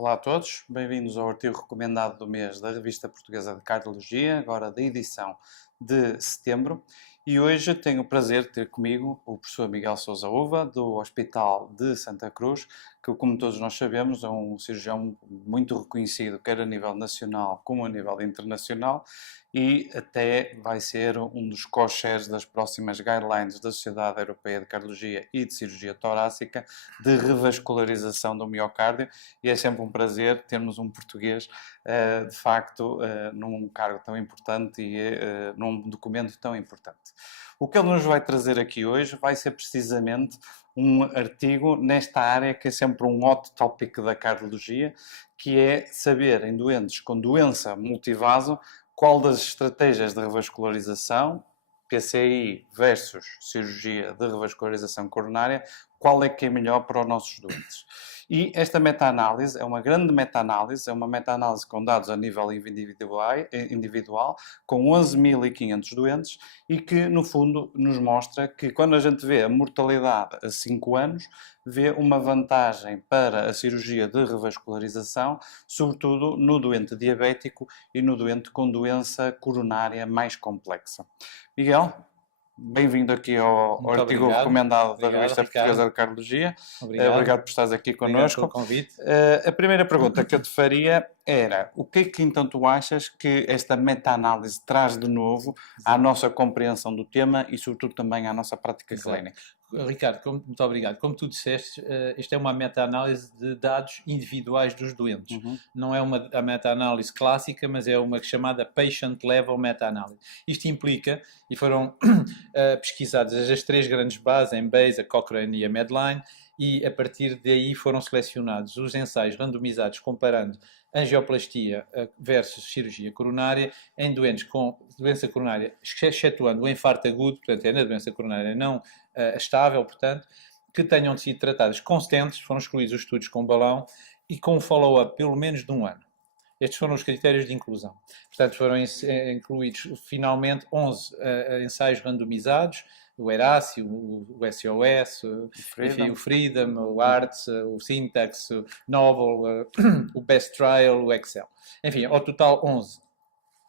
Olá a todos, bem-vindos ao artigo recomendado do mês da Revista Portuguesa de Cardiologia, agora da edição de setembro. E hoje tenho o prazer de ter comigo o professor Miguel Sousa Uva, do Hospital de Santa Cruz, que, como todos nós sabemos, é um cirurgião muito reconhecido, quer a nível nacional como a nível internacional, e até vai ser um dos co-chairs das próximas guidelines da Sociedade Europeia de Cardiologia e de Cirurgia Torácica de revascularização do miocárdio, e é sempre um prazer termos um português, de facto, num cargo tão importante e num documento tão importante. O que ele nos vai trazer aqui hoje vai ser precisamente um artigo nesta área que é sempre um hot topic da cardiologia, que é saber em doentes com doença multivaso qual das estratégias de revascularização, PCI versus cirurgia de revascularização coronária, qual é que é melhor para os nossos doentes. E esta meta-análise é uma grande meta-análise, é uma meta-análise com dados a nível individual, com 11.500 doentes, e que, no fundo, nos mostra que quando a gente vê a mortalidade a 5 anos, vê uma vantagem para a cirurgia de revascularização, sobretudo no doente diabético e no doente com doença coronária mais complexa. Miguel, bem-vindo aqui ao artigo recomendado da Revista Portuguesa de Cardiologia. Obrigado por estares aqui connosco. Obrigado pelo convite. A primeira pergunta que eu te faria era: o que é que então tu achas que esta meta-análise traz de novo à nossa compreensão do tema e sobretudo também à nossa prática clínica? Ricardo, muito obrigado. Como tu disseste, isto é uma meta-análise de dados individuais dos doentes. Não é a meta-análise clássica, mas é uma chamada patient-level meta-análise. Isto implica, e foram pesquisadas as três grandes bases, a Embase, a Cochrane e a Medline, e a partir daí foram selecionados os ensaios randomizados comparando angioplastia versus cirurgia coronária em doentes com doença coronária, excetuando o infarto agudo, portanto é na doença coronária não estável, portanto, que tenham sido tratadas com stents, foram excluídos os estudos com balão e com um follow-up pelo menos de um ano. Estes foram os critérios de inclusão. Portanto, foram incluídos finalmente 11 ensaios randomizados, o Erácio, o SOS, enfim, o Freedom, o ARTS, o Syntax, o Novel, o Best Trial, o Excel. Enfim, ao total 11.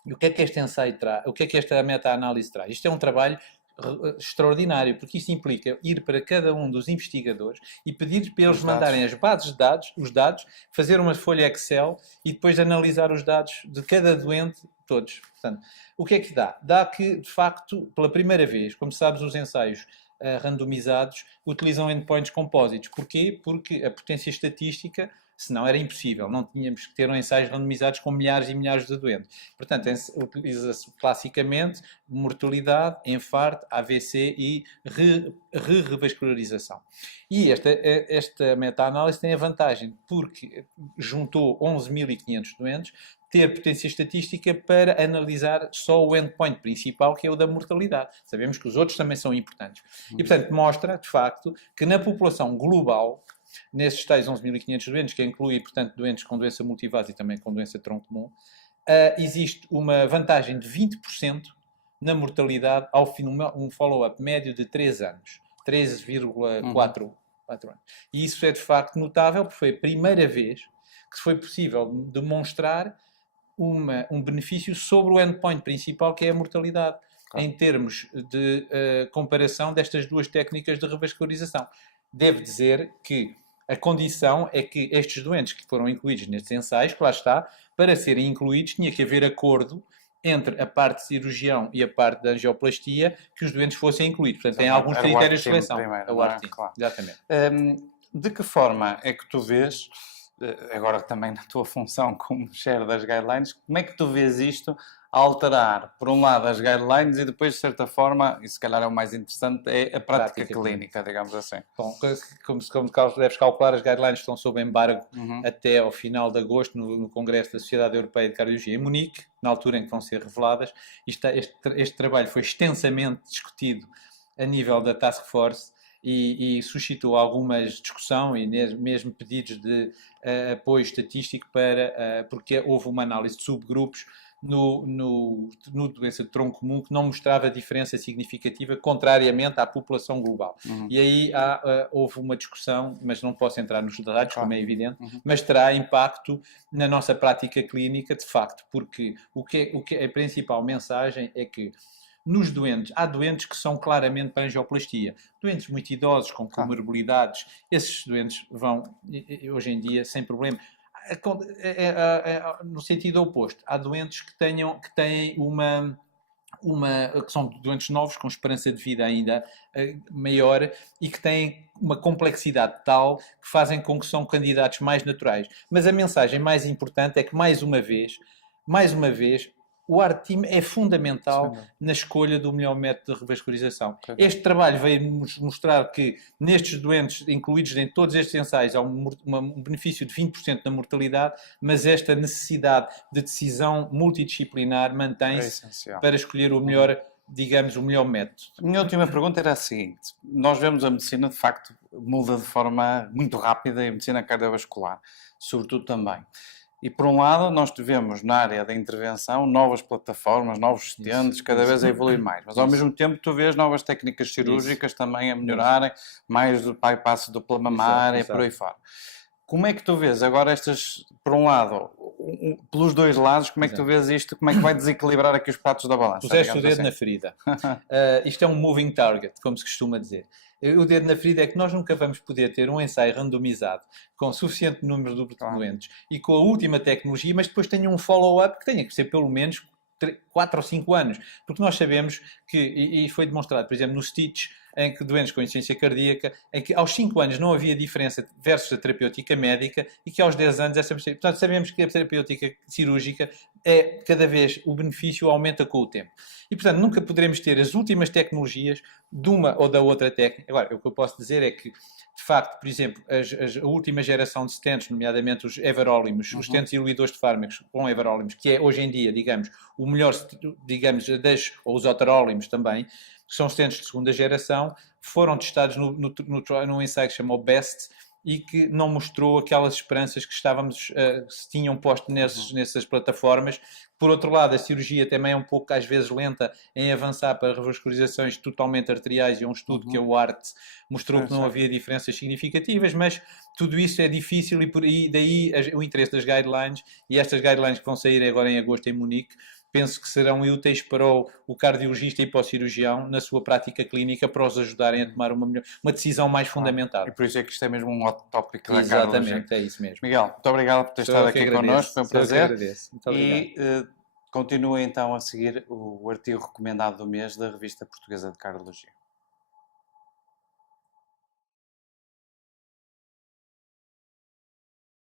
E o que é que este ensaio traz? O que é que esta meta-análise traz? Isto é um trabalho extraordinário, porque isso implica ir para cada um dos investigadores e pedir para eles mandarem as bases de dados, os dados, fazer uma folha Excel e depois analisar os dados de cada doente, todos. Portanto, o que é que dá? Dá que, de facto, pela primeira vez, como sabes, os ensaios randomizados utilizam endpoints compósitos. Porquê? Porque a potência estatística, senão era impossível, não tínhamos que ter ensaios randomizados com milhares e milhares de doentes. Portanto, utiliza-se classicamente mortalidade, infarto, AVC e revascularização. E esta meta-análise tem a vantagem, porque juntou 11.500 doentes, ter potência estatística para analisar só o endpoint principal, que é o da mortalidade. Sabemos que os outros também são importantes. E, portanto, mostra, de facto, que na população global, nesses tais 11.500 doentes, que inclui, portanto, doentes com doença multivase e também com doença tronco comum, existe uma vantagem de 20% na mortalidade ao fim de um follow-up médio de 3 anos. 13,4 anos. E isso é, de facto, notável, porque foi a primeira vez que foi possível demonstrar um benefício sobre o endpoint principal, que é a mortalidade, em termos de comparação destas duas técnicas de revascularização. Devo dizer que a condição é que estes doentes que foram incluídos nestes ensaios, que lá está, para serem incluídos tinha que haver acordo entre a parte de cirurgião e a parte da angioplastia, que os doentes fossem incluídos. Portanto, tem alguns critérios de seleção. Claro. Exatamente. De que forma é que tu vês, agora também na tua função como chair das guidelines, como é que tu vês isto a alterar, por um lado, as guidelines e depois, de certa forma, e se calhar é o mais interessante, é a prática clínica, digamos assim? Bom, como deves calcular, as guidelines estão sob embargo até ao final de agosto no Congresso da Sociedade Europeia de Cardiologia em Munique, na altura em que vão ser reveladas. Este trabalho foi extensamente discutido a nível da Task Force e suscitou alguma discussão e mesmo pedidos de apoio estatístico porque houve uma análise de subgrupos no doença de tronco comum que não mostrava diferença significativa, contrariamente à população global. E aí houve uma discussão, mas não posso entrar nos detalhes, como é evidente, mas terá impacto na nossa prática clínica, de facto, porque o que a principal mensagem é que nos doentes, há doentes que são claramente para angioplastia. Doentes muito idosos, com comorbilidades, esses doentes vão, hoje em dia, sem problema. No sentido oposto, há doentes que têm que são doentes novos, com esperança de vida ainda maior e que têm uma complexidade tal que fazem com que são candidatos mais naturais. Mas a mensagem mais importante é que, mais uma vez, o ARTEAM é fundamental na escolha do melhor método de revascularização. Este trabalho veio-nos mostrar que nestes doentes, incluídos em todos estes ensaios, há um benefício de 20% na mortalidade, mas esta necessidade de decisão multidisciplinar mantém-se para escolher o melhor, digamos, o melhor método. A minha última pergunta era a seguinte: nós vemos a medicina, de facto, muda de forma muito rápida, e a medicina cardiovascular, sobretudo também. E, por um lado, nós tivemos na área da intervenção novas plataformas, novos stents, cada vez a evoluir mais. Mas, ao mesmo tempo, tu vês novas técnicas cirúrgicas também a melhorarem, mais do bypass dupla mamária e por aí fora. Como é que tu vês agora estas, por um lado, pelos dois lados, como é que tu vês isto? Como é que vai desequilibrar aqui os pratos da balança? Puseste o dedo na ferida. Isto é um moving target, como se costuma dizer. O dedo na ferida é que nós nunca vamos poder ter um ensaio randomizado com suficiente número de doentes e com a última tecnologia, mas depois tenha um follow-up que tenha que ser pelo menos 4 ou 5 anos. Porque nós sabemos que, e foi demonstrado, por exemplo, no STITCH, em que doentes com insuficiência cardíaca, em que aos 5 anos não havia diferença versus a terapêutica médica e que aos 10 anos essa... Portanto, sabemos que a terapêutica cirúrgica cada vez o benefício aumenta com o tempo. E, portanto, nunca poderemos ter as últimas tecnologias de uma ou da outra técnica. Agora, o que eu posso dizer é que, de facto, por exemplo, a última geração de stents, nomeadamente os everolimus, os stents diluidores de fármacos com everolimus, que é hoje em dia, digamos, o melhor, digamos, ou os oterólimos também, que são stents de segunda geração, foram testados num ensaio que se chamou BEST e que não mostrou aquelas esperanças que se tinham posto nessas plataformas. Por outro lado, a cirurgia também é um pouco, às vezes, lenta em avançar para revascularizações totalmente arteriais, e um estudo que é o ART mostrou que não havia diferenças significativas, mas tudo isso é difícil e daí o interesse das guidelines, e estas guidelines que vão sair agora em agosto em Munique, penso que serão úteis para o cardiologista e para o cirurgião na sua prática clínica, para os ajudarem a tomar uma decisão mais fundamentada. E por isso é que isto é mesmo um hot topic da cardiologia. Exatamente, é isso mesmo. Miguel, muito obrigado por ter estado aqui connosco, foi um prazer. Muito obrigado. E continua então a seguir o artigo recomendado do mês da Revista Portuguesa de Cardiologia.